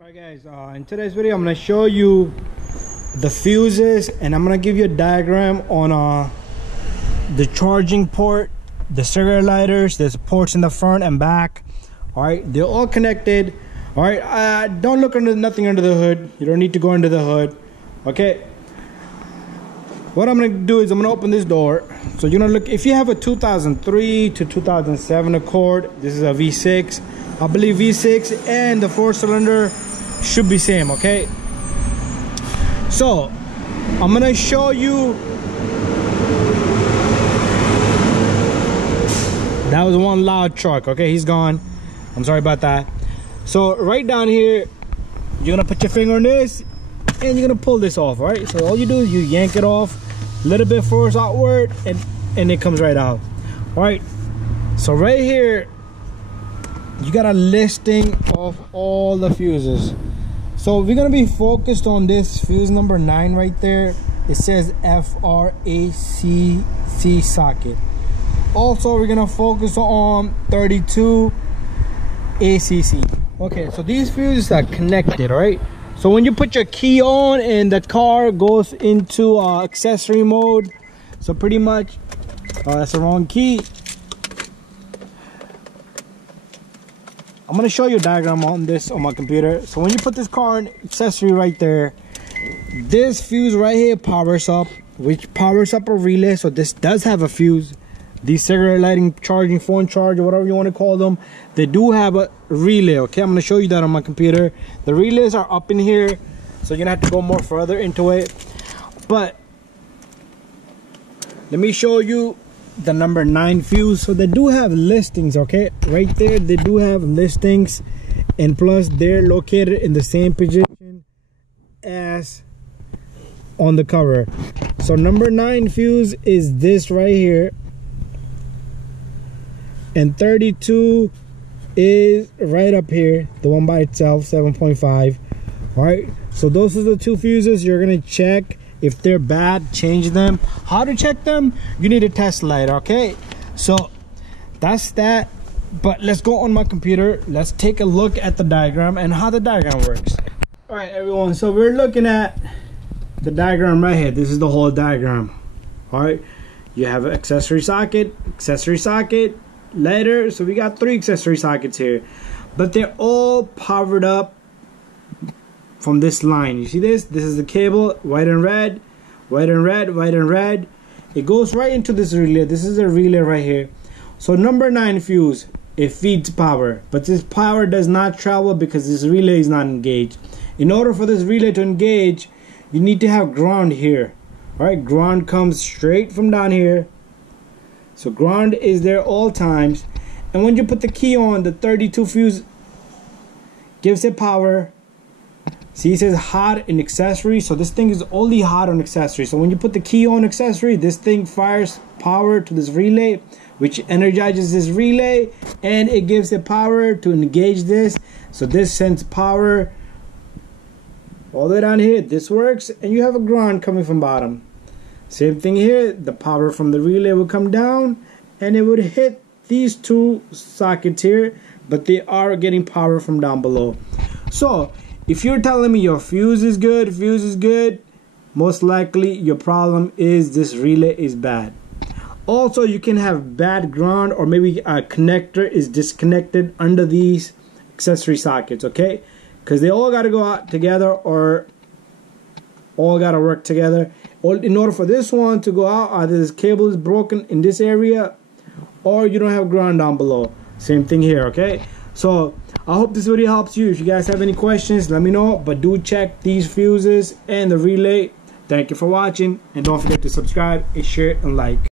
Alright guys, in today's video I'm going to show you the fuses, and I'm going to give you a diagram on the charging port, the cigarette lighters. There's ports in the front and back. Alright, they're all connected. Alright, don't look under nothing under the hood. You don't need to go under the hood. Okay, what I'm going to do is I'm going to open this door. So you're going to look, if you have a 2003 to 2007 Accord, this is a V6. I believe V6 and the 4-cylinder should be same. Okay, so I'm gonna show you. That was one loud truck. Okay, he's gone. I'm sorry about that. So right down here, you're gonna put your finger on this and you're gonna pull this off. All right, so all you do is you yank it off a little bit force outward, and it comes right out. All right, so right here you got a listing of all the fuses. So we're gonna be focused on this fuse number 9 right there. It says FRACC socket. Also, we're gonna focus on 32 ACC. Okay, so these fuses are connected, right? So when you put your key on and the car goes into accessory mode, so pretty much, that's the wrong key. I'm going to show you a diagram on this on my computer. So when you put this car in accessory right there, this fuse right here powers up, which powers up a relay. So this does have a fuse. These cigarette lighting, charging, phone charger, whatever you want to call them, they do have a relay. Okay, I'm going to show you that on my computer. The relays are up in here, so you're going to have to go more further into it. But let me show you the number 9 fuse. So they do have listings. Okay, right there they do have listings, and plus they're located in the same position as on the cover. So number 9 fuse is this right here, and 32 is right up here, the one by itself, 7.5. all right, so those are the 2 fuses. You're gonna check if they're bad, change them. How to check them? You need a test light. Okay, so that's that. But let's go on my computer. Let's take a look at the diagram and how the diagram works. All right, everyone, so we're looking at the diagram right here. This is the whole diagram. All right, you have an accessory socket, lighter. So we got 3 accessory sockets here, but they're all powered up from this line. You see this? This is the cable, white and red, white and red, white and red. It goes right into this relay. This is a relay right here. So number 9 fuse, it feeds power, but this power does not travel because this relay is not engaged. In order for this relay to engage, you need to have ground here. All right, ground comes straight from down here. So ground is there all times. And when you put the key on, the 32 fuse gives it power. See, it says hot in accessory, so this thing is only hot on accessory. So when you put the key on accessory, this thing fires power to this relay, which energizes this relay, and it gives it power to engage this. So this sends power all the way down here. This works, and you have a ground coming from bottom. Same thing here. The power from the relay will come down, and it would hit these 2 sockets here, but they are getting power from down below. So if you're telling me your fuse is good, most likely your problem is this relay is bad. Also, you can have bad ground, or maybe a connector is disconnected under these accessory sockets. Okay, because they all got to go out together, or all got to work together. In order for this one to go out, either this cable is broken in this area, or you don't have ground down below. Same thing here. Okay, so I hope this video helps you. If you guys have any questions, let me know. But do check these fuses and the relay. Thank you for watching, and don't forget to subscribe and share and like.